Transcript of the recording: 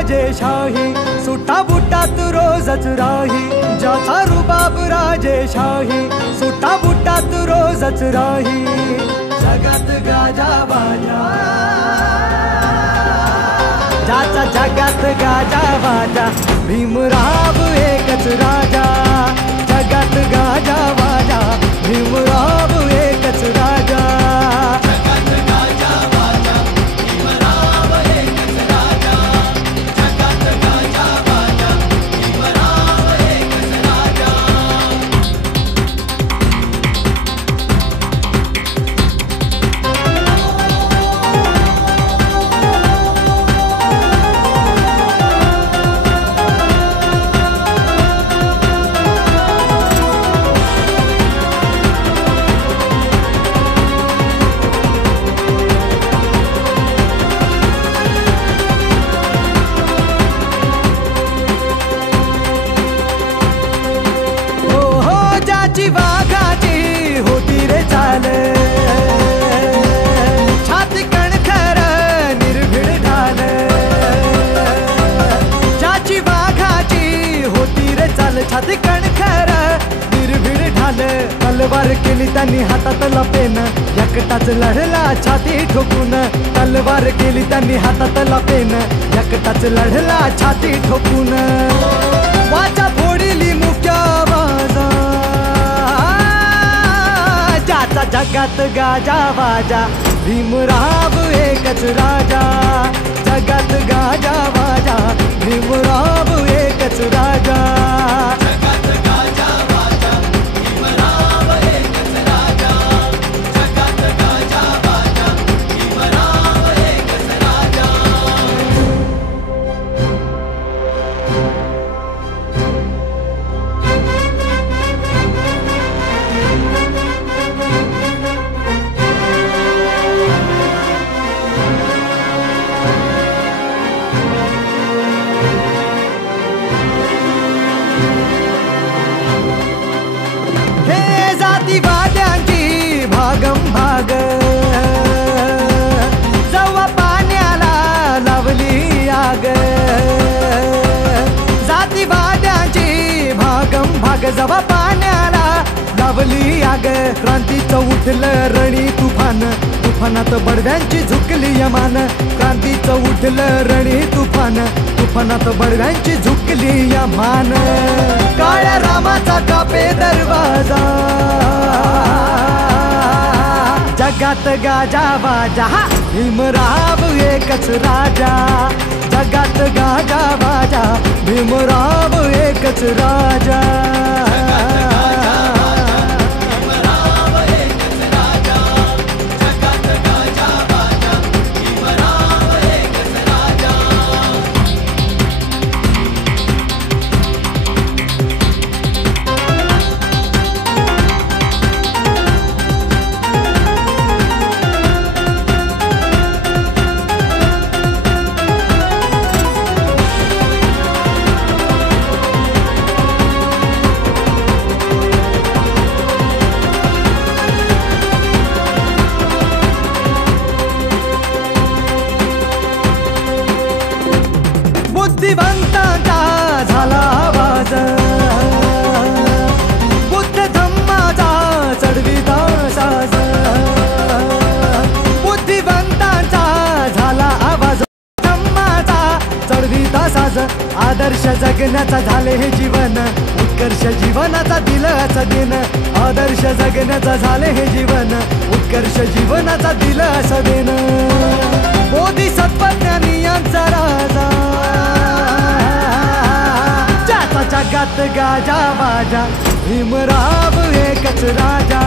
राजेशाही, सुटा बुटात रोजच राही, ज्याचा रुबाब राजेशाही, सुटा बुटात रोजच राही. जगात गाजा बाजा, ज्याचा जगात गाजा बाजा, भीमराव एकच राजा. जगात गाजा बाजा, भीमराव एकच राजा. वाघाची होती रे चाल, छाती कणखर निर्भीड ढाल. ज्याची वाघाची होती रे चाल, छाती कणखर निर्भीड ढाल. तलवार केली त्यांनी हातातला पेन, एकटाच लढला छाती ठोकून. तलवार केली त्यांनी हातातला पेन, एकटाच लढला छाती ठोकून. वाचा फोडली मुक्या बाजा, ज्याचा जगात गाजा बाजा, भीमराव एकच राजा. जगात गाजा बाजा, भीमराव एकच राजा. जगात गाजा बाजा, भीमराव एकच राजा. जगात गाजा बाजा, भीमराव एकच राजा. जातीवाद्यांची भागम भाग, जवा पाण्याला लावली आग. जातीवाद्यांची भागम भाग, जवा पाण्याला लावली आग. क्रांतीचं उठलं रणी तुफान, तुफानात बडव्यांची झुकली यमान. क्रांतीचं उठलं रणी तुफान, तुफानात बडव्यांची झुकली यमान. काळ्या रामाचा कापे दरवाजा, जगात गाजा बाजा, भीमराव एकच राजा. जगात गाजा बाजा, भीमराव एकच राजा. बुद्धिवंतांचा झाला आवाज, बुद्ध धम्माचा चढविता साज. बुद्धिवंतांचा झाला आवाज, धम्माचा चढविता साज. आदर्श जगण्याचा झाले हे जीवन, उत्कर्ष जीवनाचा दिलासा दिन. आदर्श जगण्याचा झाले हे जीवन, उत्कर्ष जीवनाचा दिलासा दिन. बोधिसत्वज्ञानी यांचा राजा, जगात गाजा बाजा, भीमराव एकच राजा.